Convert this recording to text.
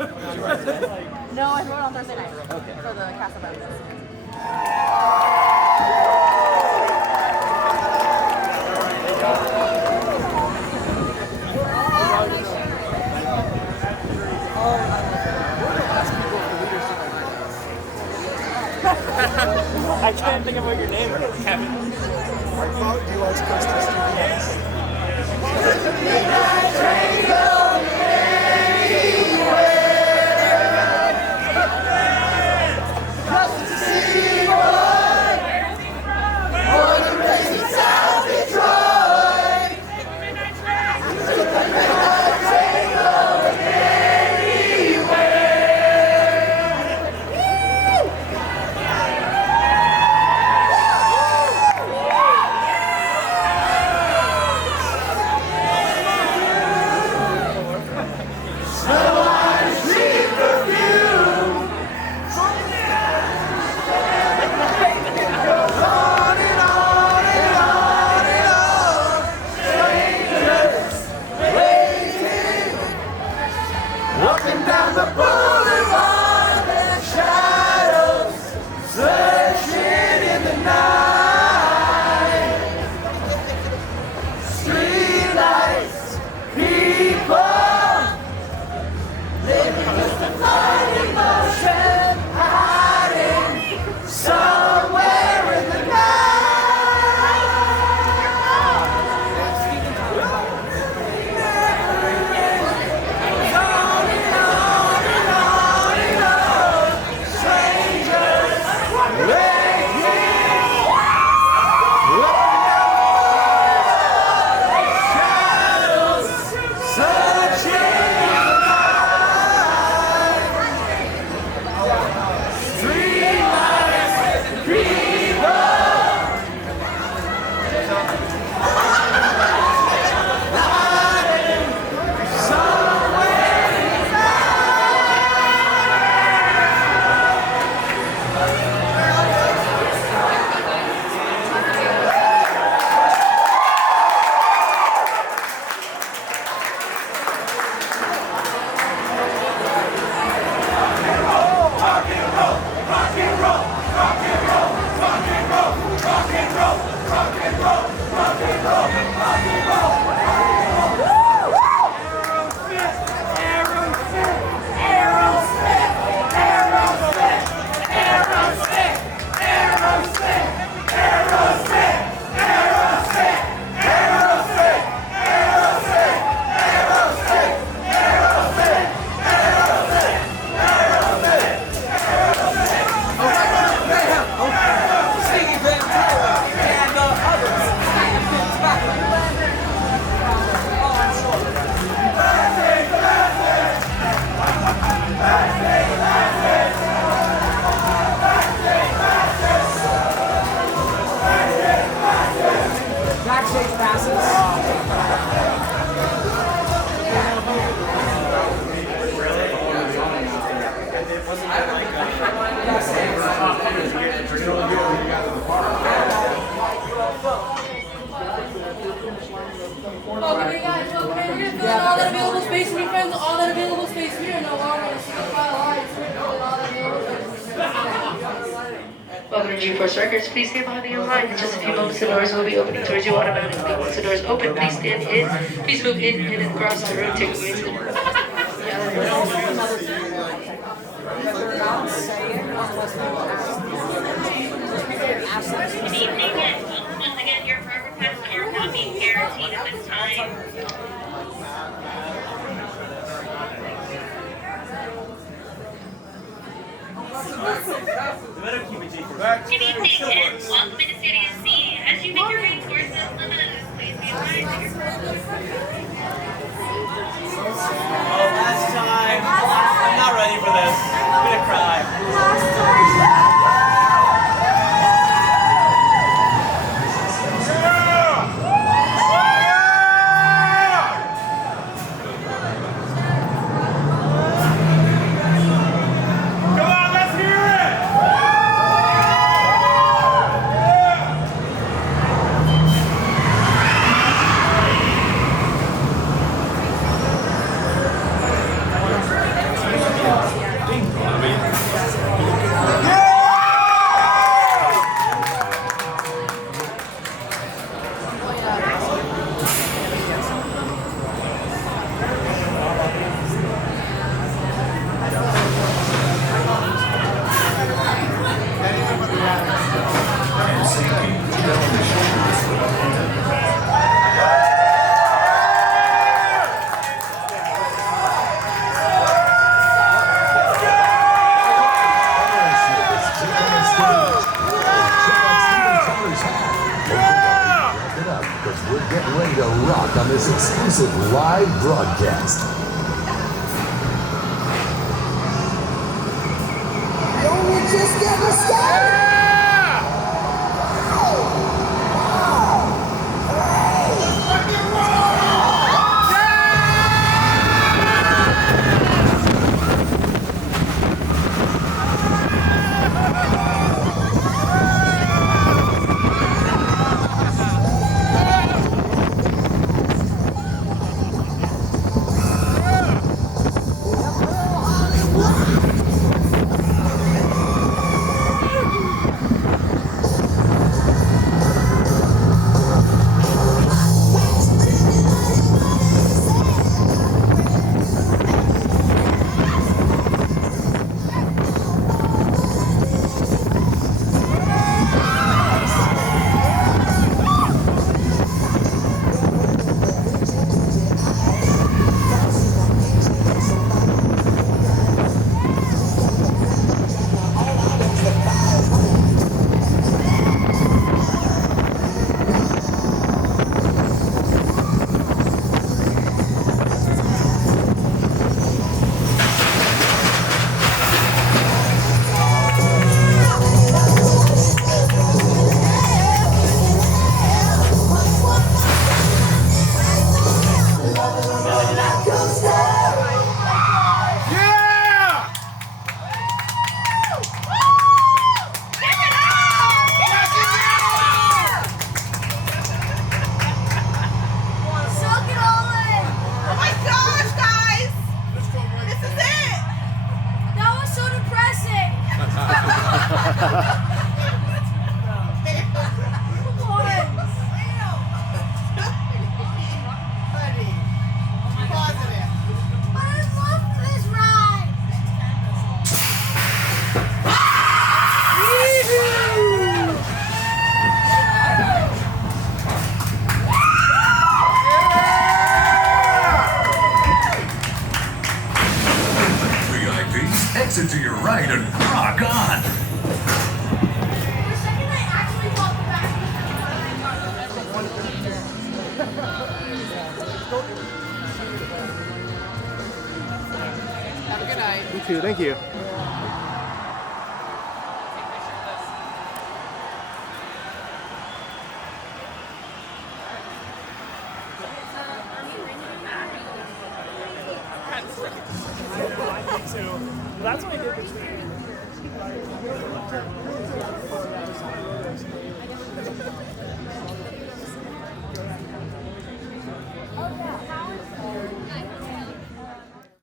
No, I wrote on Thursday night. Okay. For the cast of Brothers. I can't think of what your name is, Kevin. He likes Kristen Stevens. Walking down the boulevard, shadows searching in the night. Street lights, people living just a flight emotion, hiding somewhere in the night. Backstage passes. Okay, guys, so we're gonna fill in all that available space in your friends, all that available space here, no longer single file lines, we're filling all that available space. Welcome to G-Force Records. Please stay behind the yellow line. In just a few moments, the doors will be opening towards you automatically. Once the doors open, please stand in. Please move in and across the room. Take away to the Good evening, and once again, your prayer requests are not being guaranteed at this time. Good evening, and welcome into Studio C. As you make your way towards this limited please be advised that your Last time. I'm not ready for this. I'm gonna cry. exclusive live broadcast. Don't we just get started? Exit to your right and rock on. Have a good night. You too, thank you. That's what I did this week. Oh, yeah.